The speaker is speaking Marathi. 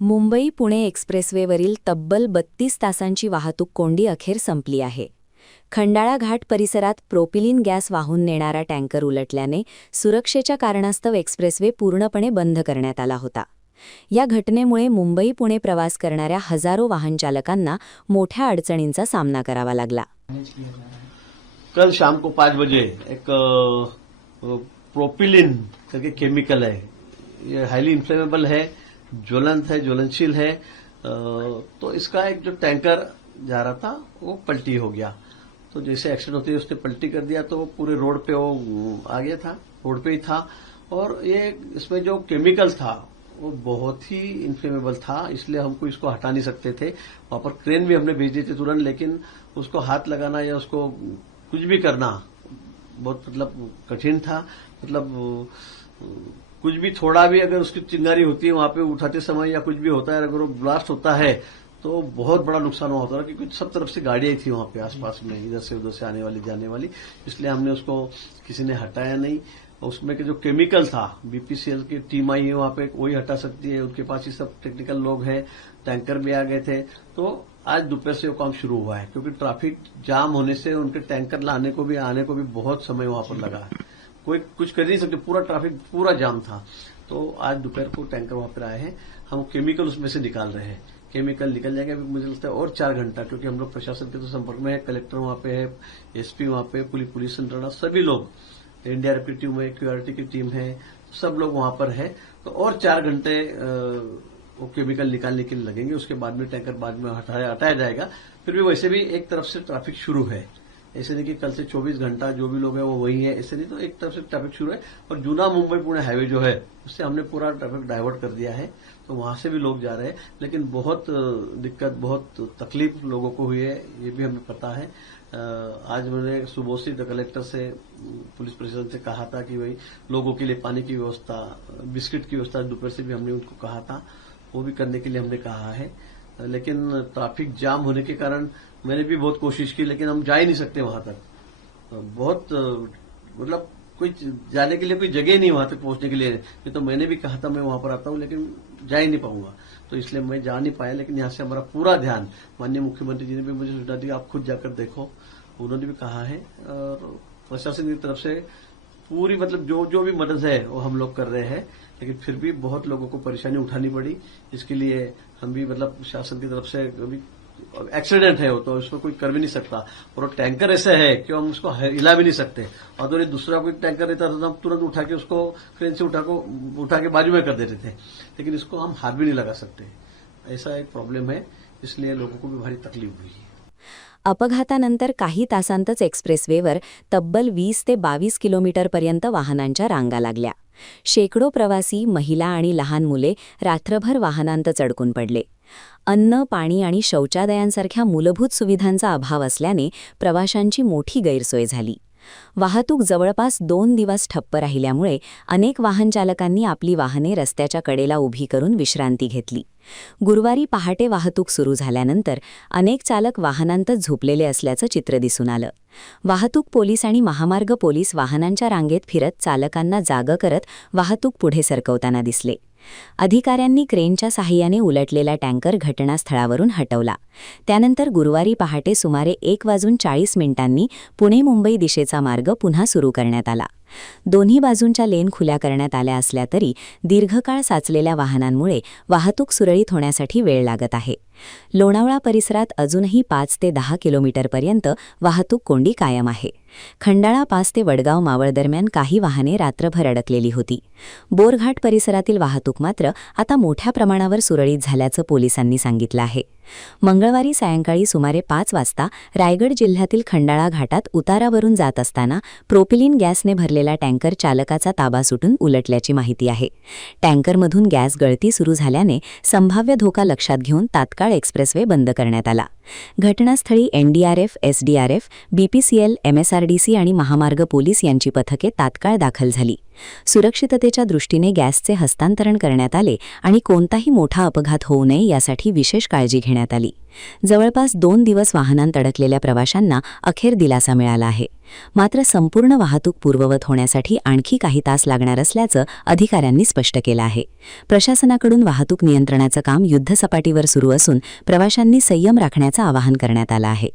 मुंबई पुणे एक्सप्रेसवेवरील तब्बल 32 तासांची वाहतूक कोंडी अखेर संपली आहे. खंडाळा घाट परिसरात प्रोपिलिन गॅस वाहून नेणारा टँकर उलटल्याने सुरक्षेच्या कारणास्तव एक्सप्रेसवे पूर्णपणे बंद करण्यात आला होता. या घटनेमुळे मुंबई पुणे प्रवास करणाऱ्या हजारो वाहनचालकांना मोठ्या अडचणींचा सामना करावा लागला. कल शाम को 5 बजे एक प्रोपिलिन करके केमिकल है, ये हाईली इन्फ्लेमेबल है, ज्वलंत है, ज्वलनशील है। तो इसका एक जो टैंकर जा रहा था वो पलटी हो गया। तो जैसे एक्सीडेंट होती है उसने पलटी कर दिया, तो वो पूरे रोड पे वो आ गया था, रोड पे ही था। और ये इसमें जो केमिकल था वो बहुत ही इन्फ्लेमेबल था, इसलिए हमको इसको हटा नहीं सकते थे। वहां पर क्रेन भी हमने भेज दी थी तुरंत, लेकिन उसको हाथ लगाना या उसको कुछ भी करना बहुत कठिन था। कुछ भी थोड़ा भी अगर उसकी चिंगारी होती है वहां पे उठाते समय या कुछ भी होता है, अगर वो ब्लास्ट होता है तो बहुत बड़ा नुकसान होता है, क्योंकि सब तरफ से गाड़ियां थी वहां पे आसपास में, इधर से उधर से आने वाली जाने वाली। इसलिए हमने उसको किसी ने हटाया नहीं। उसमें के जो केमिकल था, बीपीसीएल की टीम आई है वहां पे, वही हटा सकती है, उनके पास ही सब टेक्निकल लोग हैं, टैंकर भी आ गए थे। तो आज दोपहर से वो काम शुरू हुआ है, क्योंकि ट्रैफिक जाम होने से उनके टैंकर लाने को भी आने को भी बहुत समय वहां पर लगा। कोई कुछ कर नहीं सकते, पूरा ट्रैफिक पूरा जाम था। तो आज दोपहर को टैंकर वहां पर आए हैं, हम केमिकल उसमें से निकाल रहे हैं। केमिकल निकल जाएगा अभी मुझे लगता है और 4 घंटा, क्योंकि हम लोग प्रशासन के तो संपर्क में है, कलेक्टर वहां पे है, एसपी वहां पे, पुलिस यंत्रणा, सभी लोग, एनडीआरएफ की टीम है, क्यूआरटी की टीम है, सब लोग वहां पर है। तो और 4 घंटे वो केमिकल निकालने के लिए लगेंगे। उसके बाद में टैंकर बाद में हटाया जाएगा। फिर भी वैसे भी एक तरफ से ट्रैफिक शुरू है, ऐसे नहीं कि कल से 24 घंटा जो भी लोग हैं वो वही है, ऐसे नहीं। तो एक तरफ से ट्रैफिक शुरू है, और जूना मुंबई पुणे हाईवे जो है उससे हमने पूरा ट्रैफिक डाइवर्ट कर दिया है, तो वहां से भी लोग जा रहे हैं। लेकिन बहुत दिक्कत, बहुत तकलीफ लोगों को हुई है, ये भी हमें पता है। आज मैंने सुबह से कलेक्टर से, पुलिस प्रशासन से कहा था कि भाई लोगों के लिए पानी की व्यवस्था, बिस्किट की व्यवस्था दोपहर से भी हमने उनको कहा था, वो भी करने के लिए हमने कहा है। लेकिन ट्रैफिक जाम होने के कारण मैंने भी बहुत कोशिश की, लेकिन हम जा ही नहीं सकते वहां तक। बहुत कोई जाने के लिए कोई जगह नहीं वहां तक पहुंचने के लिए। ये तो मैंने भी कहा था मैं वहां पर आता हूं, लेकिन जा ही नहीं पाऊंगा, तो इसलिए मैं जा नहीं पाया। लेकिन यहाँ से हमारा पूरा ध्यान, माननीय मुख्यमंत्री जी ने भी मुझे सूचना दी, आप खुद जाकर देखो, उन्होंने भी कहा है। और प्रशासन की तरफ से पूरी जो भी मदद है वो हम लोग कर रहे हैं। लेकिन फिर भी बहुत लोगों को परेशानी उठानी पड़ी, इसके लिए हम भी शासन की तरफ से, अभी एक्सीडेंट है वो तो उसमें कोई कर भी नहीं सकता, और वो टैंकर ऐसा है कि हम उसको हिला भी नहीं सकते। और तो दूसरा कोई टैंकर रहता तो हम तुरंत उठा के उसको क्रेन से उठा के बाजू में कर देते थे, लेकिन इसको हम हाथ भी नहीं लगा सकते। ऐसा एक प्रॉब्लम है, इसलिए लोगों को भी भारी तकलीफ हुई है. अपघातानंतर काही तासांतच एक्सप्रेसवेवर तब्बल 20 ते 22 किलोमीटरपर्यंत वाहनांच्या रांगा लागल्या. शेकडो प्रवासी, महिला आणि लहान मुले रात्रभर वाहनांत अडकून पडले. अन्न, पाणी आणि शौचालयांसारख्या मूलभूत सुविधांचा अभाव असल्याने प्रवाशांची मोठी गैरसोय झाली. वाहतूक जवळपास 2 दिवस ठप्प राहिल्यामुळे अनेक वाहनचालकांनी आपली वाहने रस्त्याच्या कडेला उभी करून विश्रांती घेतली. गुरुवारी पहाटे वाहतूक सुरू झाल्यानंतर अनेक चालक वाहनांतच झोपलेले असल्याचं चित्र दिसून आलं. वाहतूक पोलीस आणि महामार्ग पोलीस वाहनांच्या रांगेत फिरत चालकांना जागं करत वाहतूक पुढे सरकवताना दिसले. अधिकाऱ्यांनी क्रेनच्या साहाय्याने उलटलेला टँकर घटनास्थळावरून हटवला. त्यानंतर गुरुवारी पहाटे सुमारे 1:40 पुणे मुंबई दिशेचा मार्ग पुन्हा सुरू करण्यात आला. दोन्ही बाजूंच्या लेन खुल्या करण्यात आल्या असल्या तरी दीर्घकाळ साचलेल्या वाहनांमुळे वाहतूक सुरळीत होण्यासाठी वेळ लागत आहे. लोणावळा परिसरात अजूनही 5 ते 10 किलोमीटरपर्यंत वाहतूक कोंडी कायम आहे. खंडाळा पास ते वडगाव मावळ दरम्यान काही वाहने रात्रभर अडकलेली होती. बोरघाट परिसरातील वाहतूक मात्र आता मोठ्या प्रमाणावर सुरळीत झाल्याचं पोलिसांनी सांगितलं आहे. मंगळवारी सायंकाळी सुमारे 5 वाजता रायगड जिल्ह्यातील खंडाळा घाटात उतारावरून जात असताना प्रोपिलिन गॅसने भरलेला टँकर चालकाचा ताबा सुटून उलटल्याची माहिती आहे. टँकरमधून गॅस गळती सुरू झाल्याने संभाव्य धोका लक्षात घेऊन तात्काळ एक्सप्रेसवे बंद करण्यात आला. घटनास्थळी एनडीआरएफ, एसडीआरएफ, बीपीसीएल, एमएसआरडीसी आणि महामार्ग पोलीस यांची पथके तात्काळ दाखल झाली. सुरक्षिततेच्या दृष्टीने गॅसचे हस्तांतरण करण्यात आले आणि कोणताही मोठा अपघात होऊ नये यासाठी विशेष काळजी घेण्यात आली. जवळपास 2 दिवस वाहनांत अडकलेल्या प्रवाशांना अखेर दिलासा मिळाला आहे. मात्र संपूर्ण वाहतूक पूर्ववत होण्यासाठी आणखी काही तास लागणार असल्याचं अधिकाऱ्यांनी स्पष्ट केलं आहे. प्रशासनाकडून वाहतूक नियंत्रणाचं काम युद्धसपाटीवर सुरू असून प्रवाशांनी संयम राखण्याचं आवाहन करण्यात आलं आहे.